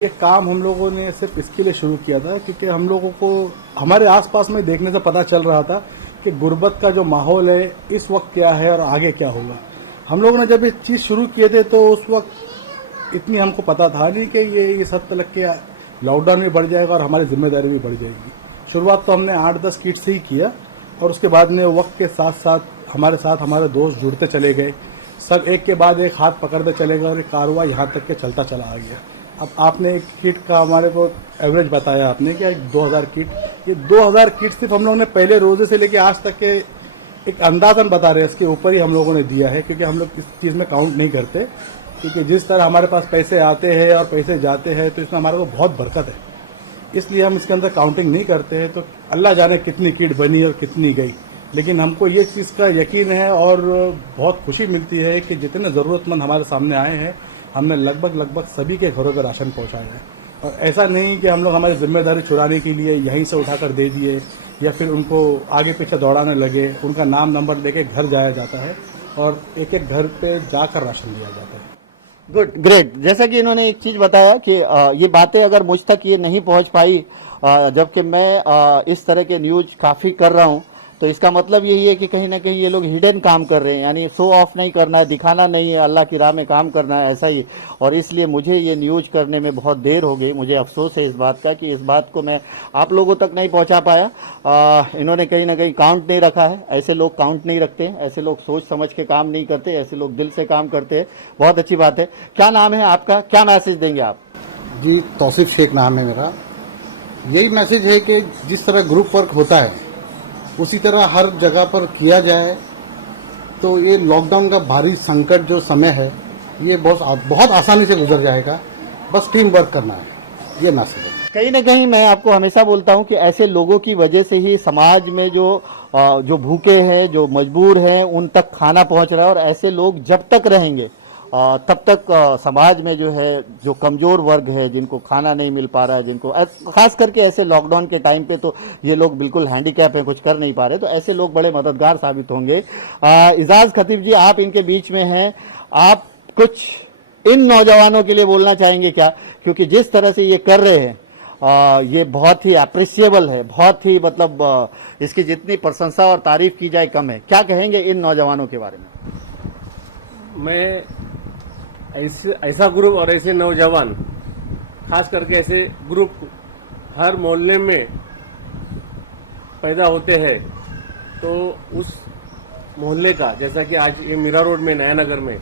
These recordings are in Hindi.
ये काम हम लोगों ने सिर्फ इसके लिए शुरू किया था क्योंकि हम लोगों को हमारे आसपास में देखने से पता चल रहा था कि गुर्बत का जो माहौल है इस वक्त क्या है और आगे क्या होगा। हम लोगों ने जब ये चीज़ शुरू किए थे तो उस वक्त इतनी हमको पता था नहीं कि ये इस हद तक के लॉकडाउन भी बढ़ जाएगा और हमारी जिम्मेदारी भी बढ़ जाएगी। शुरुआत तो हमने 8-10 किट से ही किया और उसके बाद में वक्त के साथ हमारे दोस्त जुड़ते चले गए। सब एक के बाद एक हाथ पकड़ते चले गए और ये कारवा यहाँ तक के चलता चला आ गया। अब आपने एक किट का हमारे को एवरेज बताया आपने कि 2000 किट, ये 2000 किट सिर्फ हम लोगों ने पहले रोजे से लेके आज तक के एक अंदाजन बता रहे हैं, इसके ऊपर ही हम लोगों ने दिया है क्योंकि हम लोग इस चीज़ में काउंट नहीं करते। क्योंकि जिस तरह हमारे पास पैसे आते हैं और पैसे जाते हैं तो इसमें हमारे को बहुत बरकत है, इसलिए हम इसके अंदर काउंटिंग नहीं करते हैं। तो अल्लाह जाने कितनी किट बनी और कितनी गई, लेकिन हमको ये चीज़ का यकीन है और बहुत खुशी मिलती है कि जितने ज़रूरतमंद हमारे सामने आए हैं हमने लगभग सभी के घरों पर राशन पहुंचाया है। और ऐसा नहीं कि हम लोग हमारी जिम्मेदारी छुड़ाने के लिए यहीं से उठाकर दे दिए या फिर उनको आगे पीछे दौड़ाने लगे। उनका नाम नंबर लेके घर जाया जाता है और एक एक घर पे जाकर राशन दिया जाता है। Good, great. जैसा कि इन्होंने एक चीज बताया कि ये बातें अगर मुझ तक ये नहीं पहुंच पाई जबकि मैं इस तरह के न्यूज काफी कर रहा हूं, तो इसका मतलब यही है कि कहीं ना कहीं ये लोग हिडन काम कर रहे हैं, यानी शो ऑफ नहीं करना है, दिखाना नहीं है, अल्लाह की राह में काम करना है, ऐसा ही। और इसलिए मुझे ये न्यूज करने में बहुत देर हो गई। मुझे अफसोस है इस बात का कि इस बात को मैं आप लोगों तक नहीं पहुंचा पाया। इन्होंने कहीं ना कहीं काउंट नहीं रखा है। ऐसे लोग काउंट नहीं रखते हैं, ऐसे लोग सोच समझ के काम नहीं करते, ऐसे लोग दिल से काम करते हैं। बहुत अच्छी बात है। क्या नाम है आपका, क्या मैसेज देंगे आप? जी, तौसीफ शेख नाम है मेरा। यही मैसेज है कि जिस तरह ग्रुप वर्क होता है उसी तरह हर जगह पर किया जाए तो ये लॉकडाउन का भारी संकट जो समय है ये बहुत आसानी से गुजर जाएगा। बस टीम वर्क करना है, ये मैसेज है। कहीं ना कहीं मैं आपको हमेशा बोलता हूं कि ऐसे लोगों की वजह से ही समाज में जो भूखे हैं, जो मजबूर हैं, उन तक खाना पहुंच रहा है। और ऐसे लोग जब तक रहेंगे तब तक समाज में जो है, जो कमजोर वर्ग है, जिनको खाना नहीं मिल पा रहा है, जिनको खास करके ऐसे लॉकडाउन के टाइम पे तो ये लोग बिल्कुल हैंडीकैप है, कुछ कर नहीं पा रहे, तो ऐसे लोग बड़े मददगार साबित होंगे। इजाज खतीब जी, आप इनके बीच में हैं, आप कुछ इन नौजवानों के लिए बोलना चाहेंगे क्या? क्योंकि जिस तरह से ये कर रहे हैं ये बहुत ही अप्रिशिएबल है, बहुत ही मतलब इसकी जितनी प्रशंसा और तारीफ की जाए कम है। क्या कहेंगे इन नौजवानों के बारे में? मैं ऐसा ग्रुप और ऐसे नौजवान, खास करके ऐसे ग्रुप हर मोहल्ले में पैदा होते हैं तो उस मोहल्ले का, जैसा कि आज ये मीरा रोड में नया नगर में,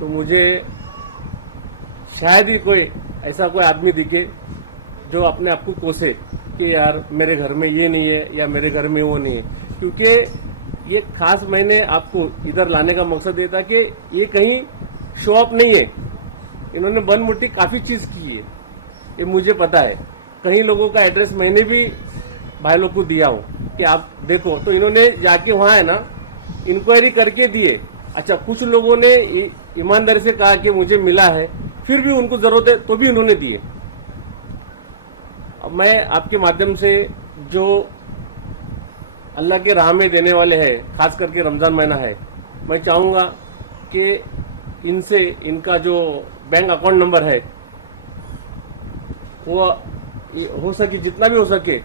तो मुझे शायद ही ऐसा कोई आदमी दिखे जो अपने आप को कोसे कि यार मेरे घर में ये नहीं है या मेरे घर में वो नहीं है। क्योंकि ये खास मैंने आपको इधर लाने का मकसद ये था कि ये कहीं शो ऑफ नहीं है। इन्होंने बन मुट्ठी काफी चीज की है, ये मुझे पता है। कई लोगों का एड्रेस मैंने भी भाई लोग को दिया हूं कि आप देखो, तो इन्होंने जाके वहां है ना इंक्वायरी करके दिए। अच्छा, कुछ लोगों ने ईमानदारी से कहा कि मुझे मिला है, फिर भी उनको जरूरत है तो भी उन्होंने दिए। अब मैं आपके माध्यम से जो अल्लाह के राह में देने वाले हैं, खास करके रमजान महीना है, मैं चाहूंगा कि इनसे इनका जो बैंक अकाउंट नंबर है वो हो सके, जितना भी हो सके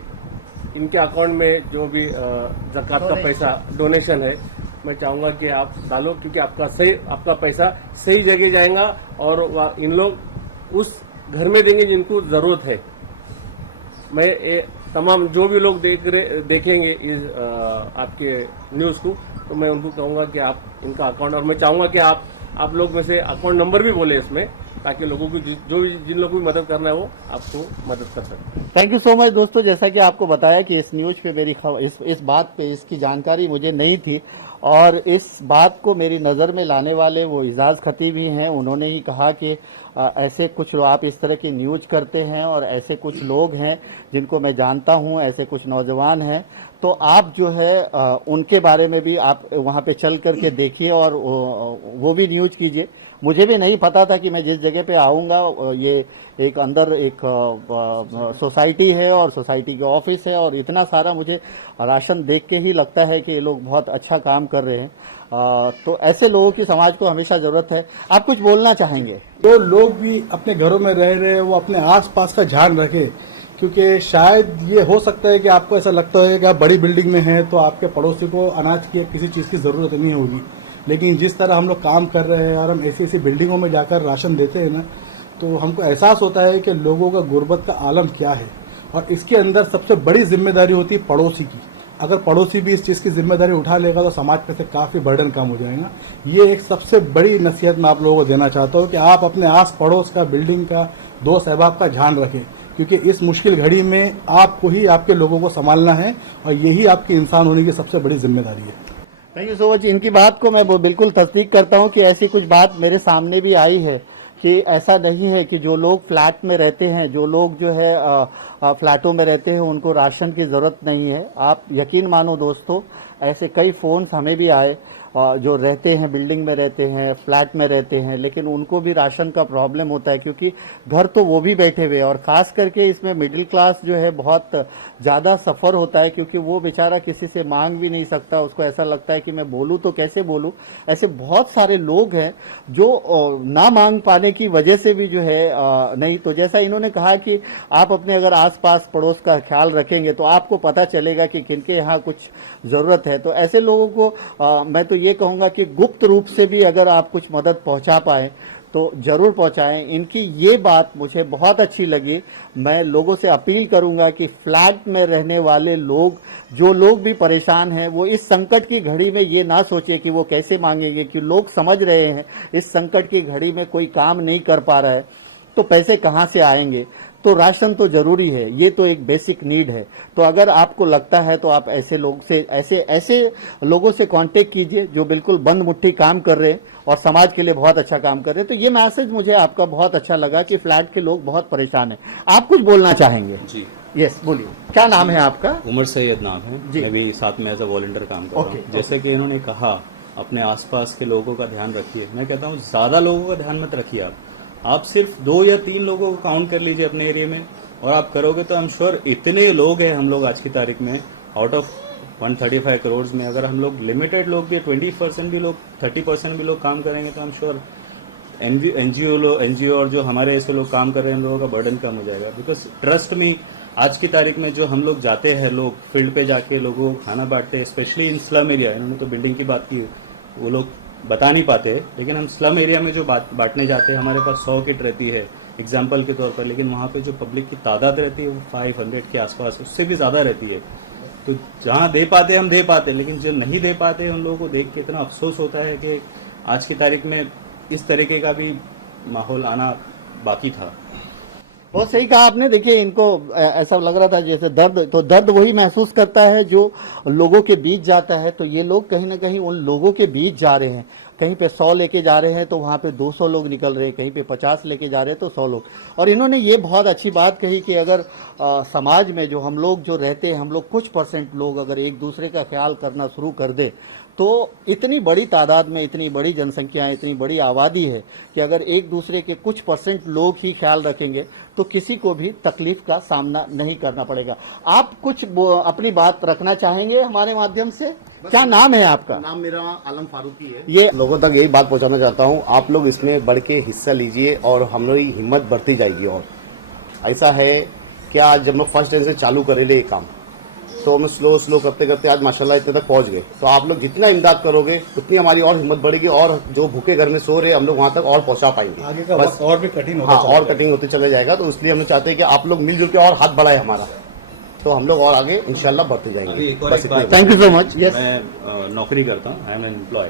इनके अकाउंट में जो भी ज़कात का पैसा डोनेशन है, मैं चाहूंगा कि आप डालो, क्योंकि आपका पैसा सही जगह जाएगा और इन लोग उस घर में देंगे जिनको जरूरत है। मैं तमाम जो भी लोग देखेंगे इस आपके न्यूज को, तो मैं उनको कहूंगा कि आप इनका अकाउंट, और मैं चाहूंगा कि आप लोग में से अकाउंट नंबर भी बोले इसमें, ताकि लोगों को जिन लोगों को मदद करना है वो आपको मदद कर सकते हैं। थैंक यू सो मच दोस्तों। जैसा कि आपको बताया कि इस न्यूज पे मेरी इस बात पे इसकी जानकारी मुझे नहीं थी और इस बात को मेरी नज़र में लाने वाले वो इजाज खतीब ही हैं। उन्होंने ही कहा कि ऐसे कुछ लोग, आप इस तरह की न्यूज करते हैं और ऐसे कुछ लोग हैं जिनको मैं जानता हूं, ऐसे कुछ नौजवान हैं, तो आप जो है उनके बारे में भी आप वहां पे चल करके देखिए और वो भी न्यूज कीजिए। मुझे भी नहीं पता था कि मैं जिस जगह पे आऊँगा ये एक अंदर एक सोसाइटी है और सोसाइटी के ऑफिस है, और इतना सारा मुझे राशन देख के ही लगता है कि ये लोग बहुत अच्छा काम कर रहे हैं। तो ऐसे लोगों की समाज को हमेशा जरूरत है। आप कुछ बोलना चाहेंगे? जो लोग भी अपने घरों में रह रहे हैं वो अपने आसपास का ध्यान रखें, क्योंकि शायद ये हो सकता है कि आपको ऐसा लगता है कि आप बड़ी बिल्डिंग में हैं तो आपके पड़ोसी को अनाज की या किसी चीज़ की ज़रूरत नहीं होगी, लेकिन जिस तरह हम लोग काम कर रहे हैं और हम ऐसी ऐसी बिल्डिंगों में जाकर राशन देते हैं ना, तो हमको एहसास होता है कि लोगों का गुर्बत का आलम क्या है। और इसके अंदर सबसे बड़ी जिम्मेदारी होती है पड़ोसी की। अगर पड़ोसी भी इस चीज़ की जिम्मेदारी उठा लेगा तो समाज पे से काफ़ी बर्डन कम हो जाएगा। ये एक सबसे बड़ी नसीहत मैं आप लोगों को देना चाहता हूँ कि आप अपने आस पड़ोस का, बिल्डिंग का, दोस्त अहबाब का ध्यान रखें, क्योंकि इस मुश्किल घड़ी में आपको ही आपके लोगों को संभालना है और यही आपकी इंसान होने की सबसे बड़ी जिम्मेदारी है। Thank you so much. इनकी बात को मैं बिल्कुल तस्दीक करता हूँ कि ऐसी कुछ बात मेरे सामने भी आई है कि ऐसा नहीं है कि जो लोग फ्लैट में रहते हैं, जो लोग जो है फ्लैटों में रहते हैं, उनको राशन की ज़रूरत नहीं है। आप यकीन मानो दोस्तों, ऐसे कई फ़ोन्स हमें भी आए जो रहते हैं, बिल्डिंग में रहते हैं, फ्लैट में रहते हैं, लेकिन उनको भी राशन का प्रॉब्लम होता है, क्योंकि घर तो वो भी बैठे हुए हैं। और ख़ास करके इसमें मिडिल क्लास जो है बहुत ज़्यादा सफ़र होता है, क्योंकि वो बेचारा किसी से मांग भी नहीं सकता। उसको ऐसा लगता है कि मैं बोलूँ तो कैसे बोलूँ। ऐसे बहुत सारे लोग हैं जो ना मांग पाने की वजह से भी जो है नहीं। तो जैसा इन्होंने कहा कि आप अपने अगर आसपास पड़ोस का ख्याल रखेंगे तो आपको पता चलेगा कि किनके यहाँ कुछ ज़रूरत है। तो ऐसे लोगों को मैं तो ये कहूँगा कि गुप्त रूप से भी अगर आप कुछ मदद पहुँचा पाएँ तो जरूर पहुंचाएं। इनकी ये बात मुझे बहुत अच्छी लगी। मैं लोगों से अपील करूंगा कि फ्लैट में रहने वाले लोग, जो लोग भी परेशान हैं, वो इस संकट की घड़ी में ये ना सोचे कि वो कैसे मांगेंगे, कि लोग समझ रहे हैं इस संकट की घड़ी में कोई काम नहीं कर पा रहा है तो पैसे कहाँ से आएंगे। तो राशन तो जरूरी है, ये तो एक बेसिक नीड है। तो अगर आपको लगता है तो आप ऐसे लोग से ऐसे लोगों से कांटेक्ट कीजिए जो बिल्कुल बंद मुट्ठी काम कर रहे हैं और समाज के लिए बहुत अच्छा काम कर रहे हैं। तो ये मैसेज मुझे आपका बहुत अच्छा लगा कि फ्लैट के लोग बहुत परेशान हैं। आप कुछ बोलना चाहेंगे? जी यस, बोलिए। क्या नाम है आपका? उमर सैयद नाम है जी। मैं भी साथ में एज अ वॉलंटियर काम कर रहा हूँ। ओके, जैसे कि इन्होंने कहा अपने आसपास के लोगों का ध्यान रखिए। मैं कहता हूँ ज्यादा लोगों का ध्यान मत रखिए। आप सिर्फ 2 या 3 लोगों को काउंट कर लीजिए अपने एरिया में, और आप करोगे तो आई एम श्योर इतने लोग हैं हम लोग आज की तारीख में, आउट ऑफ 135 करोड़ में अगर हम लोग लिमिटेड लोग भी 20% भी लोग 30% भी लोग काम करेंगे तो आई एम श्योर एनजीओ और जो हमारे ऐसे लोग काम कर रहे हैं हम लोगों का बर्डन कम हो जाएगा। बिकॉज ट्रस्ट मी, आज की तारीख में जो हम लोग जाते हैं, लोग फील्ड पे जाके लोगों को खाना बांटते हैं, स्पेशली इन स्लम एरिया। इन्होंने तो बिल्डिंग की बात की, वो लोग बता नहीं पाते, लेकिन हम स्लम एरिया में जो बांटने जाते हैं, हमारे पास 100 किट रहती है एग्जाम्पल के तौर पर, लेकिन वहाँ पे जो पब्लिक की तादाद रहती है वो 500 के आसपास, उससे भी ज़्यादा रहती है। तो जहाँ दे पाते हम दे पाते, लेकिन जो नहीं दे पाते उन लोगों को देख के इतना अफसोस होता है कि आज की तारीख में इस तरीके का भी माहौल आना बाकी था। बहुत सही कहा आपने। देखिए, इनको ऐसा लग रहा था जैसे दर्द वही महसूस करता है जो लोगों के बीच जाता है। तो ये लोग कहीं ना कहीं उन लोगों के बीच जा रहे हैं। कहीं पे 100 लेके जा रहे हैं तो वहाँ पे 200 लोग निकल रहे हैं, कहीं पे 50 लेके जा रहे हैं तो 100 लोग। और इन्होंने ये बहुत अच्छी बात कही कि अगर समाज में जो हम लोग जो रहते हैं, हम लोग कुछ % लोग अगर एक दूसरे का ख्याल करना शुरू कर दे तो इतनी बड़ी तादाद में, इतनी बड़ी जनसंख्या है, इतनी बड़ी आबादी है कि अगर एक दूसरे के कुछ % लोग ही ख्याल रखेंगे तो किसी को भी तकलीफ का सामना नहीं करना पड़ेगा। आप कुछ अपनी बात रखना चाहेंगे हमारे माध्यम से? क्या नाम है आपका? नाम मेरा आलम फारूकी है। ये लोगों तक यही बात पहुंचाना चाहता हूं, आप लोग इसमें बढ़ के हिस्सा लीजिए और हमारी हिम्मत बढ़ती जाएगी। और ऐसा है कि आज जब मैं फर्स्ट डे से चालू करेले ये काम, तो हम स्लो करते करते आज माशाल्लाह इतने तक पहुंच गए। तो आप लोग जितना इमदाद करोगे उतनी हमारी और हिम्मत बढ़ेगी, और जो भूखे घर में सो रहे हम लोग वहां तक और पहुंचा पाएंगे। आगे का वक्त और भी कठिन होता हाँ, चला और कठिन होते चले जाएगा। तो इसलिए हम लोग चाहते हैं कि आप लोग मिलजुल के और हाथ बढ़ाए हमारा, तो हम लोग और आगे इंशाल्लाह बढ़ते अभी जाएंगे। एक और बस एक बात, इतना thank you so much. Yes, मैं नौकरी करता हूँ, आई एम एन एम्प्लॉय।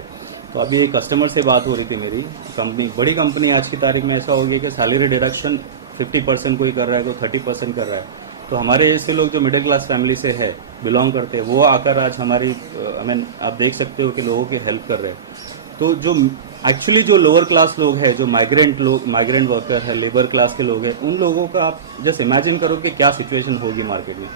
तो अभी एक कस्टमर से बात हो रही थी मेरी। कंपनी, बड़ी कंपनी आज की तारीख में ऐसा हो गया कि सैलरी डिडक्शन 50% कोई कर रहा है, कोई 30% कर रहा है। तो हमारे ऐसे लोग जो मिडिल क्लास फैमिली से है, बिलोंग करते हैं, वो आकर आज हमारी आई मीन आप देख सकते हो कि लोगों की हेल्प कर रहे हैं। तो जो एक्चुअली जो लोअर क्लास लोग हैं, जो माइग्रेंट वर्कर है, लेबर क्लास के लोग हैं, उन लोगों का आप जस्ट इमेजिन करो कि क्या सिचुएशन होगी मार्केट में।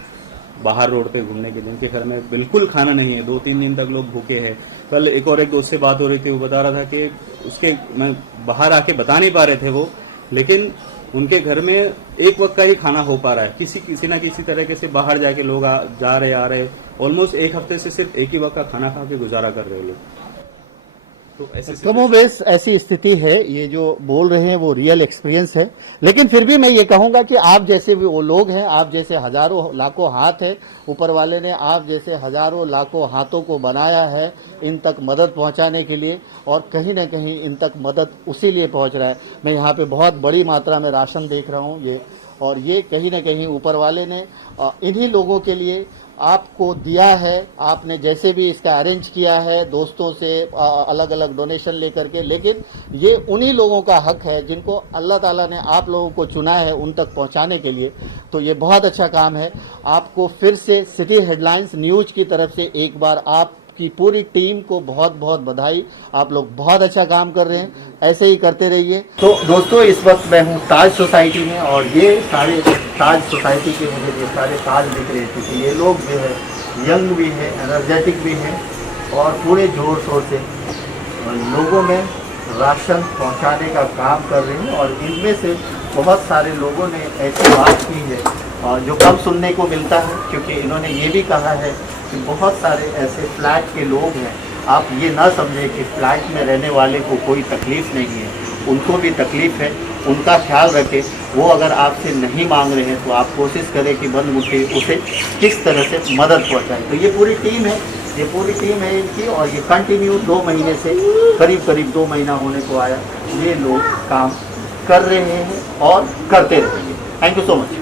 बाहर रोड पे घूमने के, जिनके घर में बिल्कुल खाना नहीं है, 2-3 दिन तक लोग भूखे हैं। कल एक दोस्त से बात हो रही थी, वो बता रहा था कि उसके, मैं बाहर आके बता नहीं पा रहे थे वो, लेकिन उनके घर में एक वक्त का ही खाना हो पा रहा है। किसी ना किसी तरीके से बाहर जाके लोग जा रहे आ रहे, ऑलमोस्ट एक हफ्ते से सिर्फ एक ही वक्त का खाना खा के गुजारा कर रहे हैं लोग। तो ऐसे कमोबेश ऐसी स्थिति है, ये जो बोल रहे हैं वो रियल एक्सपीरियंस है। लेकिन फिर भी मैं ये कहूंगा कि आप जैसे भी वो लोग हैं, आप जैसे हजारों लाखों हाथ है, ऊपर वाले ने आप जैसे हजारों लाखों हाथों को बनाया है इन तक मदद पहुंचाने के लिए, और कहीं ना कहीं इन तक मदद उसी लिए पहुंच रहा है। मैं यहाँ पे बहुत बड़ी मात्रा में राशन देख रहा हूँ ये, और ये कहीं ना कहीं ऊपर वाले ने इन्हीं लोगों के लिए आपको दिया है। आपने जैसे भी इसका अरेंज किया है दोस्तों से अलग अलग डोनेशन लेकर के, लेकिन ये उन्हीं लोगों का हक है जिनको अल्लाह ताला ने आप लोगों को चुना है उन तक पहुंचाने के लिए। तो ये बहुत अच्छा काम है। आपको फिर से सिटी हेडलाइंस न्यूज की तरफ से एक बार आपकी पूरी टीम को बहुत बहुत बधाई। आप लोग बहुत अच्छा काम कर रहे हैं, ऐसे ही करते रहिए। तो दोस्तों, इस वक्त मैं हूँ ताज सोसाइटी में, और ये सारे ताज सोसाइटी के मुझे ये सारे ताज दिख रहे थे कि ये लोग जो है यंग भी है, एनर्जेटिक भी है, और पूरे जोर शोर से लोगों में राशन पहुंचाने का काम कर रहे हैं। और इनमें से बहुत सारे लोगों ने ऐसी बात की है जो कम सुनने को मिलता है, क्योंकि इन्होंने ये भी कहा है कि बहुत सारे ऐसे फ्लैट के लोग हैं, आप ये ना समझें कि फ्लैट में रहने वाले को कोई तकलीफ़ नहीं है, उनको भी तकलीफ़ है, उनका ख्याल रखें। वो अगर आपसे नहीं मांग रहे हैं तो आप कोशिश करें कि बंद मुट्ठी उसे किस तरह से मदद पहुंचाएं। तो ये पूरी टीम है, ये पूरी टीम है इनकी, और ये कंटिन्यू 2 महीने से करीब 2 महीना होने को आया, ये लोग काम कर रहे हैं और करते रहेंगे। Thank you so much.